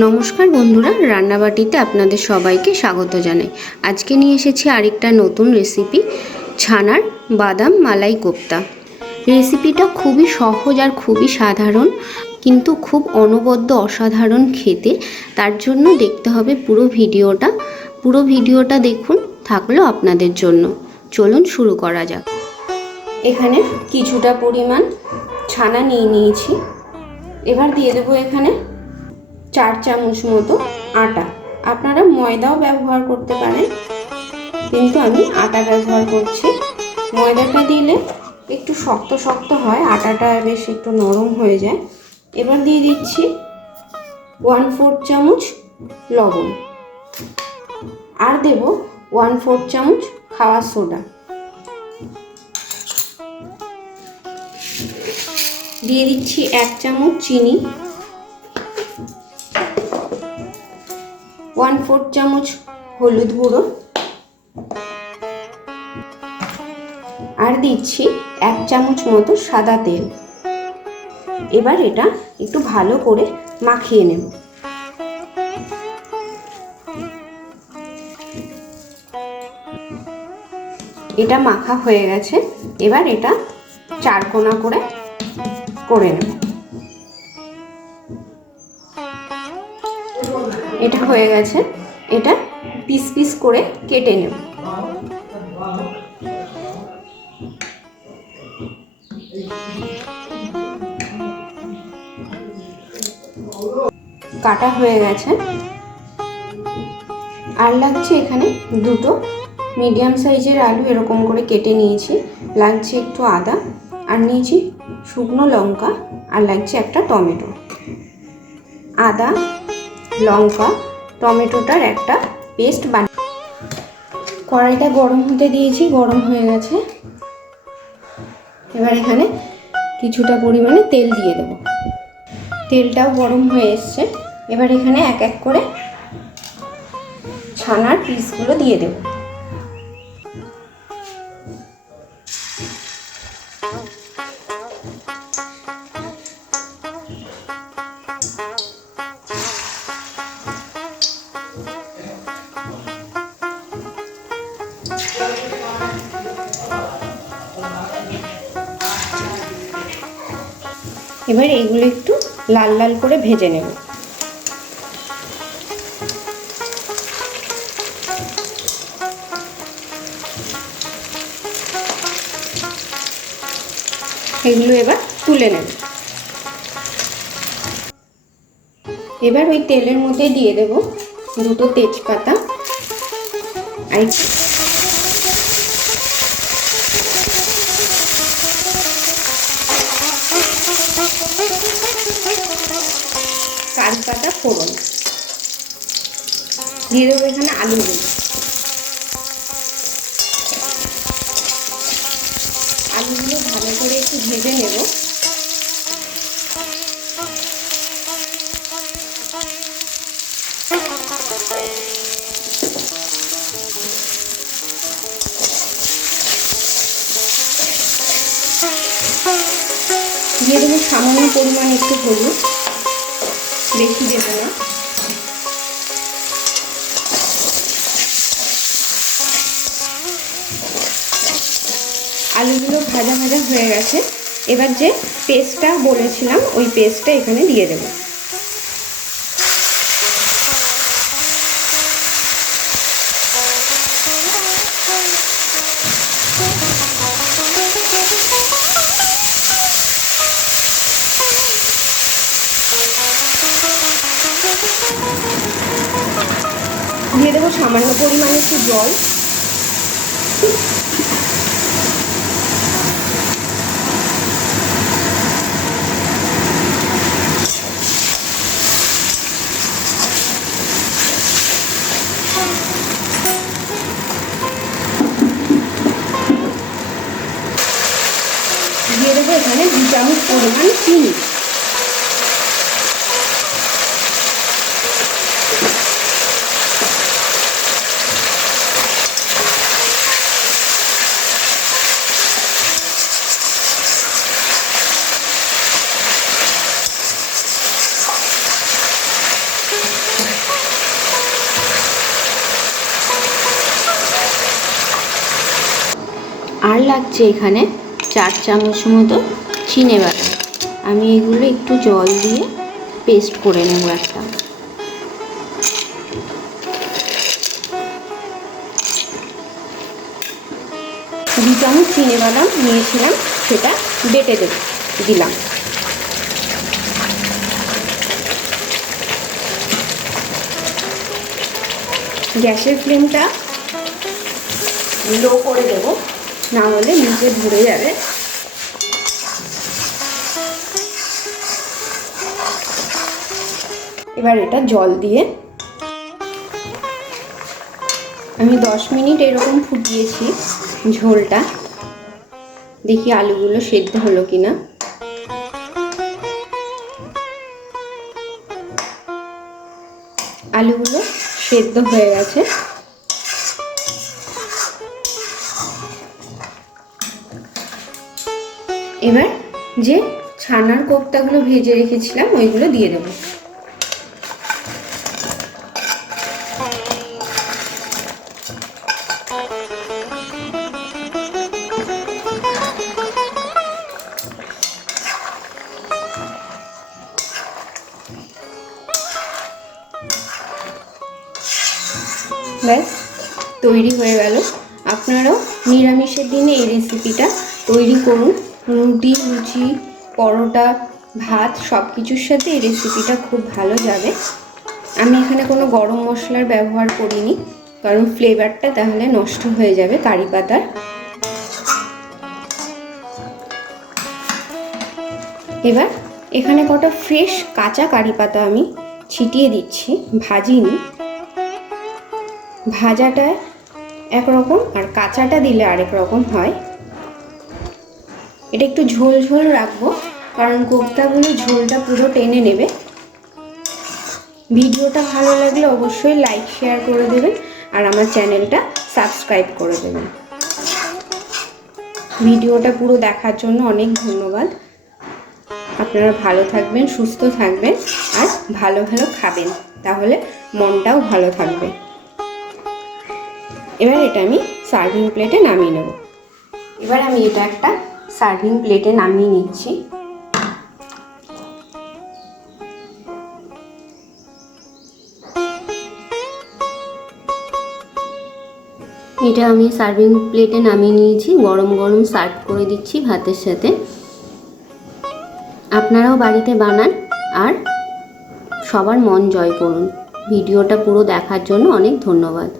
নমস্কার বন্ধুরা, রান্নাবাটিতে আপনাদের সবাইকে স্বাগত জানাই। আজকে নিয়ে এসেছি আরেকটা নতুন রেসিপি, ছানার বাদাম মালাই কোফতা। রেসিপিটা খুবই সহজ আর খুবই সাধারণ, কিন্তু খুব অনবদ্য অসাধারণ খেতে। তার জন্য দেখতে হবে পুরো ভিডিওটা দেখুন, থাকলো আপনাদের জন্য। চলুন শুরু করা যাক। এখানে কিছুটা পরিমাণ ছানা নিয়ে নিয়েছি। এবার দিয়ে দেবো এখানে 4 চামচ মতো আটা। আপনারা ময়দাও ব্যবহার করতে পারেন, কিন্তু আমি আটা ব্যবহার করছি। ময়দাটা দিলে একটু শক্ত শক্ত হয়, আটাটা বেশ একটু নরম হয়ে যায়। এবার দিয়ে দিচ্ছি 1/4 চামচ লবণ, আর দেব 1/4 চামচ খাওয়ার সোডা। দিয়ে দিচ্ছি 1 চামচ চিনি, 1/4 চামচ হলুদ গুঁড়ো, আর দিচ্ছি 1 চামচ মতো সাদা তেল। এবার এটা একটু ভালো করে মাখিয়ে নেব। এটা মাখা হয়ে গেছে। এবার এটা 4 কোনা করে নেব। এটা হয়ে গেছে। এটা পিস পিস করে কেটে নেব। কাটা হয়ে গেছে। আর লাগছে এখানে দুটো মিডিয়াম সাইজের আলু, এরকম করে কেটে নিয়েছি। লাগছে একটু আদা, আর নিয়েছি শুকনো লঙ্কা, আর লাগছে একটা টমেটো। আদা, লঙ্কা, টমেটোটার একটা পেস্ট বানিয়ে কড়াইটা গরম হতে দিয়েছি, গরম হয়ে গেছে। এবার এখানে কিছুটা পরিমাণে তেল দিয়ে দেব। তেলটাও গরম হয়ে এসছে। এবার এখানে এক এক করে ছানার পিসগুলো দিয়ে দেব। এবার এইগুলো একটু লাল লাল করে ভেজে নেব। এগুলো এবার তুলে নেব। এবার ওই তেলের মধ্যে দিয়ে দেব দুটো তেজপাতা, আর কারি পাতা ফোড়ন দিয়ে দেবো। এখানে আলুগুলো ভালো করে একটু ভেজে নেব। দিয়ে দেবো সামান্য পরিমাণ একটু হলুদ, বেশি দেব না। আলুগুলো ভাজা ভাজা হয়ে গেছে। এবার যে পেস্টটা বলেছিলাম, ওই পেস্টটা এখানে দিয়ে দেব। দিয়ে দেবো সামান্য পরিমাণে একটু জল। দিয়ে দেবো এখানে 2 চামচ পরিমাণ চিনি। আর লাগছে এখানে 4 চামচ মতো চিনে বাদাম। আমি এগুলো একটু জল দিয়ে পেস্ট করে নেব একটা। 2 চামচ চিনে বাদাম নিয়েছিলাম, সেটা বেটে দিলাম। গ্যাসের ফ্লেমটা লো করে দেব, না হলে নিচে ধরে যাবে। এবার এটা জল দিয়ে আমি 10 মিনিট এরকম ফুটিয়েছি ঝোলটা। দেখি আলুগুলো সেদ্ধ হলো কিনা। আলুগুলো সেদ্ধ হয়ে গেছে। এবার যে ছানার কোফতাগুলো ভেজে রেখেছিলাম ওইগুলো দিয়ে দেবো। ব্যাস তৈরি হয়ে গেল। আপনারাও নিরামিষের দিনে এই রেসিপিটা তৈরি করুন। রুটি, লুচি, পরোটা, ভাত সব কিছুর সাথে এই রেসিপিটা খুব ভালো যাবে। আমি এখানে কোনো গরম মশলার ব্যবহার করিনি, কারণ ফ্লেভারটা তাহলে নষ্ট হয়ে যাবে কারি পাতার। এবার এখানে কটা ফ্রেশ কাঁচা কারি পাতা আমি ছিটিয়ে দিচ্ছি, ভাজিনি। ভাজাটা একরকম আর কাঁচাটা দিলে আরেক রকম হয়। এটা একটু ঝোল ঝোল রাখবো, কারণ কোফতাগুলো ঝোলটা পুরো টেনে নেবে। ভিডিওটা ভালো লাগলে অবশ্যই লাইক শেয়ার করে দেবেন আর আমার চ্যানেলটা সাবস্ক্রাইব করে দেবেন। ভিডিওটা পুরো দেখার জন্য অনেক ধন্যবাদ। আপনারা ভালো থাকবেন, সুস্থ থাকবেন আর ভালো ভালো খাবেন, তাহলে মনটাও ভালো থাকবে। এবার এটা আমি সার্ভিং প্লেটে নামিয়ে নেব। এবার আমি এটা একটা সার্ভিং প্লেটে নামিয়ে নিচ্ছি। এটা আমি সার্ভিং প্লেটে নামিয়ে নিয়েছি, গরম গরম সার্ভ করে দিচ্ছি ভাতের সাথে। আপনারাও বাড়িতে বানান আর সবার মন জয় করুন। ভিডিওটা পুরো দেখার জন্য অনেক ধন্যবাদ।